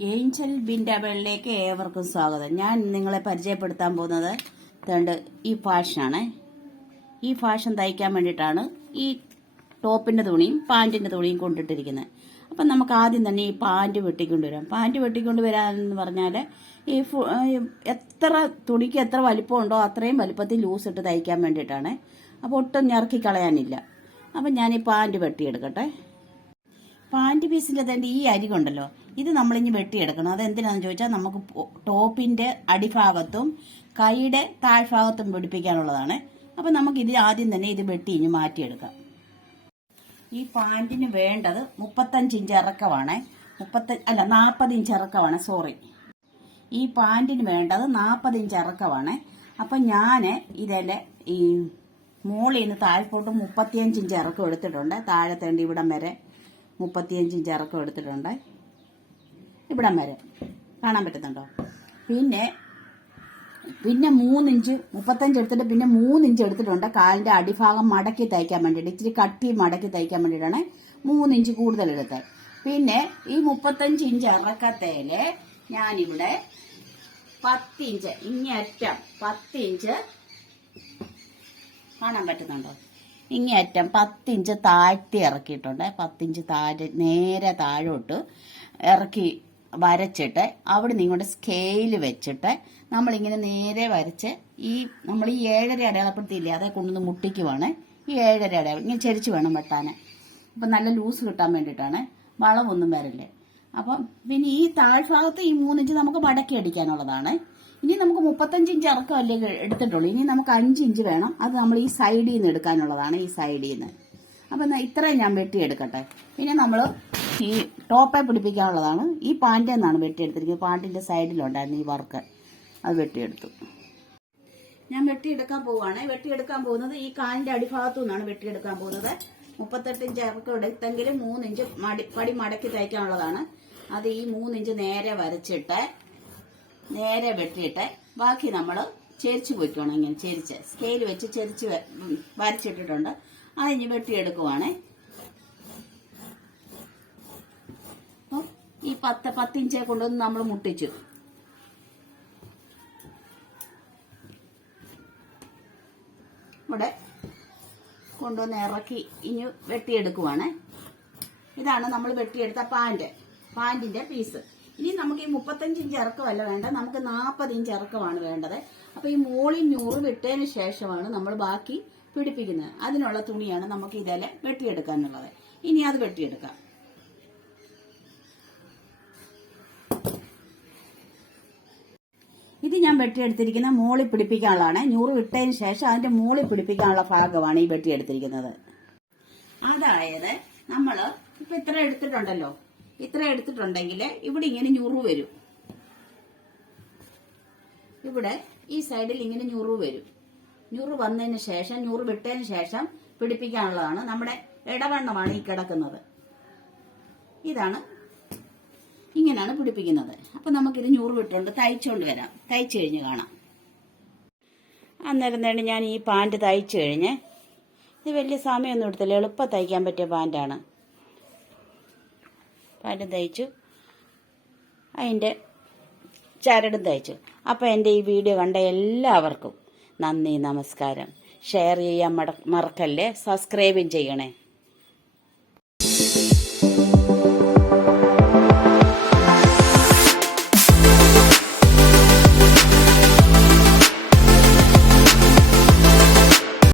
Angel ബിൻഡബിളിലേക്ക് ഏവർക്കും സ്വാഗതം. ഞാൻ നിങ്ങളെ പരിചയപ്പെടുത്താൻ പോകുന്നത് തണ്ട് ഈ ഫാഷനാണ്. ഈ ഫാഷൻ തയ്ക്കാൻ വേണ്ടിയിട്ടാണ് ഈ ടോപ്പിന്റെ തുണിയും പാന്റിന്റെ തുണിയും കൊണ്ടിട്ടിരിക്കുന്നത്. അപ്പം നമുക്ക് ആദ്യം തന്നെ ഈ പാന്റ് വെട്ടിക്കൊണ്ടുവരാം. പാന്റ് വെട്ടിക്കൊണ്ടുവരാന്ന് പറഞ്ഞാൽ ഈ ഫു- ഈ എത്ര തുണിക്ക് എത്ര വലിപ്പമുണ്ടോ അത്രയും വലിപ്പത്തിൽ ലൂസ് ഇട്ട് തയ്ക്കാൻ വേണ്ടിയിട്ടാണ്. അപ്പോൾ ഒട്ടും ഞറക്കി കളയാനില്ല. അപ്പം ഞാൻ ഈ പാന്റ് വെട്ടിയെടുക്കട്ടെ. പാന്റ് പീസിന്റെ തന്നെ ഈ അരി കൊണ്ടല്ലോ. ഇത് നമ്മളിഞ്ഞ് വെട്ടിയെടുക്കണം. അതെന്തിനാന്ന് ചോദിച്ചാൽ നമുക്ക് ടോപ്പിന്റെ അടിഭാഗത്തും കൈയുടെ താഴ്ഭാഗത്തും പിടിപ്പിക്കാനുള്ളതാണ്. അപ്പം നമുക്ക് ഇത് ആദ്യം തന്നെ ഇത് വെട്ടി ഇഞ്ഞ് മാറ്റിയെടുക്കാം. ഈ പാന്റിന് വേണ്ടത് മുപ്പത്തഞ്ച് ഇഞ്ച് ഇറക്കമാണ് മുപ്പത്ത അല്ല നാൽപ്പത് ഇഞ്ച് ഇറക്കമാണ് സോറി. ഈ പാന്റിന് വേണ്ടത് നാൽപ്പത് ഇഞ്ച് ഇറക്കമാണ് അപ്പം ഞാൻ ഇതിൽ ഈ മുകളിൽ നിന്ന് താഴ്പോട്ട് മുപ്പത്തിയഞ്ച് ഇഞ്ച് ഇറക്കം എടുത്തിട്ടുണ്ട്. താഴത്തേണ്ട ഇവിടം വരെ മുപ്പത്തിയഞ്ച് ഇഞ്ച് ഇറക്കം എടുത്തിട്ടുണ്ട്. ഇവിടം വരെ. കാണാൻ പറ്റുന്നുണ്ടോ? പിന്നെ പിന്നെ മൂന്നിഞ്ച് മുപ്പത്തഞ്ച് എടുത്തിട്ട് പിന്നെ മൂന്നിഞ്ച് എടുത്തിട്ടുണ്ട്. കാലിന്റെ അടിഭാഗം മടക്കി തയ്ക്കാൻ വേണ്ടിയിട്ട് ഇച്ചിരി കട്ടി മടക്കി തയ്ക്കാൻ വേണ്ടിയിട്ടാണ് മൂന്നിഞ്ച് കൂടുതൽ എടുത്ത് പിന്നെ ഈ മുപ്പത്തഞ്ച് ഇഞ്ച് ഇറക്കത്തേൽ ഞാനിവിടെ പത്തിഞ്ച് ഇങ്ങറ്റം പത്തിഞ്ച് കാണാൻ പറ്റുന്നുണ്ടോ? ഇങ്ങേറ്റം പത്തിഞ്ച് താഴ്ത്തി ഇറക്കിയിട്ടുണ്ട്. പത്തിഞ്ച് താഴെ നേരെ താഴോട്ട് ഇറക്കി വരച്ചിട്ട് അവിടെ നിന്ന് ഇങ്ങോട്ട് സ്കെയിൽ വെച്ചിട്ട് നമ്മളിങ്ങനെ നേരെ വരച്ച് ഈ നമ്മൾ ഈ ഏഴര അടയാളപ്പെടുത്തിയില്ലേ അതേ കൊണ്ടുവന്ന് മുട്ടിക്കുവാണ്. ഈ ഏഴര അടയാളം ഇങ്ങനെ ചരിച്ച് വേണം വെട്ടാൻ അപ്പം നല്ല ലൂസ് കിട്ടാൻ വേണ്ടിയിട്ടാണ്. വളമൊന്നും വരല്ലേ. അപ്പം പിന്നെ ഈ താഴ്ഭാഗത്ത് ഈ മൂന്നിഞ്ച് നമുക്ക് മടക്കി അടിക്കാനുള്ളതാണ്. ഇനി നമുക്ക് മുപ്പത്തഞ്ച് ഇഞ്ച് ഇറക്കം അല്ലേ എടുത്തിട്ടുള്ളൂ. ഇനി നമുക്ക് അഞ്ച് ഇഞ്ച് വേണം. അത് നമ്മൾ ഈ സൈഡിൽ നിന്ന് എടുക്കാനുള്ളതാണ് ഈ സൈഡിൽ നിന്ന്. അപ്പം ഇത്രയും ഞാൻ വെട്ടിയെടുക്കട്ടെ. പിന്നെ നമ്മൾ ഈ ടോപ്പെ പിടിപ്പിക്കാനുള്ളതാണ്. ഈ പാന്റിൽ നിന്നാണ് വെട്ടിയെടുത്തിരിക്കുന്നത്. പാന്റിന്റെ സൈഡിലുണ്ടായിരുന്നു ഈ വർക്ക്. അത് വെട്ടിയെടുത്തു. ഞാൻ വെട്ടിയെടുക്കാൻ പോവുകയാണ്. വെട്ടിയെടുക്കാൻ പോകുന്നത് ഈ കാലിന്റെ അടിഭാഗത്തു നിന്നാണ് വെട്ടിയെടുക്കാൻ പോകുന്നത്. മുപ്പത്തെട്ട് ഇഞ്ച് ഇറക്കം എടുത്തെങ്കിൽ മൂന്നിഞ്ച് മടി പടി മടക്കി തയ്ക്കാനുള്ളതാണ്. അത് ഈ മൂന്നിഞ്ച് നേരെ വരച്ചിട്ട് നേരെ വെട്ടിയിട്ട് ബാക്കി നമ്മൾ ചെരിച്ച് പോയിക്കോണം ഇങ്ങനെ ചെരിച്ച്. സ്കെയിൽ വെച്ച് ചെരിച്ച് വരച്ചിട്ടിട്ടുണ്ട്. അത് ഇനി വെട്ടിയെടുക്കുവാണേ. അപ്പം ഈ പത്ത് പത്തിഞ്ചെ കൊണ്ടുവന്ന് നമ്മൾ മുട്ടിച്ചു. ഇവിടെ കൊണ്ടുവന്ന് ഇറക്കി ഇനി വെട്ടിയെടുക്കുവാണേ. ഇതാണ് നമ്മൾ വെട്ടിയെടുത്ത പാന്റ് പാന്റിന്റെ പീസ് ഇനി നമുക്ക് ഈ മുപ്പത്തഞ്ച് ഇഞ്ച് ഇറക്കമല്ല വേണ്ട നമുക്ക് നാൽപ്പത് ഇഞ്ച് ഇറക്കമാണ് വേണ്ടത്. അപ്പോൾ ഈ മോളിൽ നൂറ് വിട്ടതിന് ശേഷമാണ് നമ്മൾ ബാക്കി പിടിപ്പിക്കുന്നത്. അതിനുള്ള തുണിയാണ് നമുക്ക് ഇതിൽ വെട്ടിയെടുക്കാനുള്ളത്. ഇനി അത് വെട്ടിയെടുക്കാം. ഇത് ഞാൻ വെട്ടിയെടുത്തിരിക്കുന്ന മോളി പിടിപ്പിക്കാനുള്ളതാണ് ഞൂറ് വിട്ടതിന് ശേഷം അതിന്റെ മോളി പിടിപ്പിക്കാനുള്ള ഭാഗമാണ് ഈ വെട്ടിയെടുത്തിരിക്കുന്നത്. അതായത് നമ്മൾ ഇപ്പൊ ഇത്ര എടുത്തിട്ടുണ്ടല്ലോ. ഇത്ര എടുത്തിട്ടുണ്ടെങ്കിൽ ഇവിടെ ഇങ്ങനെ ഞുറു വരും. ഇവിടെ ഈ സൈഡിൽ ഇങ്ങനെ ഞുറു വരും. ഞുറു വന്നതിന് ശേഷം ഞുറു വിട്ടതിന് ശേഷം പിടിപ്പിക്കാനുള്ളതാണ് നമ്മുടെ ഇടവണ്ണമാണ് ഈ കിടക്കുന്നത്. ഇതാണ് ഇങ്ങനെയാണ് പിടിപ്പിക്കുന്നത്. അപ്പൊ നമുക്കിത് ഞൂറ് വിട്ടുകൊണ്ട് തയ്ച്ചുകൊണ്ട് വരാം. തയ്ച്ചു കഴിഞ്ഞ് കാണാം. അന്നേരം തന്നെ ഞാൻ ഈ പാന്റ് തയ്ച്ചു കഴിഞ്ഞ് ഇത് വലിയ സമയമൊന്നും എടുത്തില്ല. എളുപ്പം തയ്ക്കാൻ പറ്റിയ പാന്റാണ്. പാന്റ് തയ്ച്ചു അതിന്റെ ചരടും തയ്ച്ചു അപ്പോൾ എന്റെ ഈ വീഡിയോ കണ്ട എല്ലാവർക്കും നന്ദി നമസ്കാരം. ഷെയർ ചെയ്യാൻ മറക്കല്ലേ? സബ്സ്ക്രൈബും ചെയ്യണേ.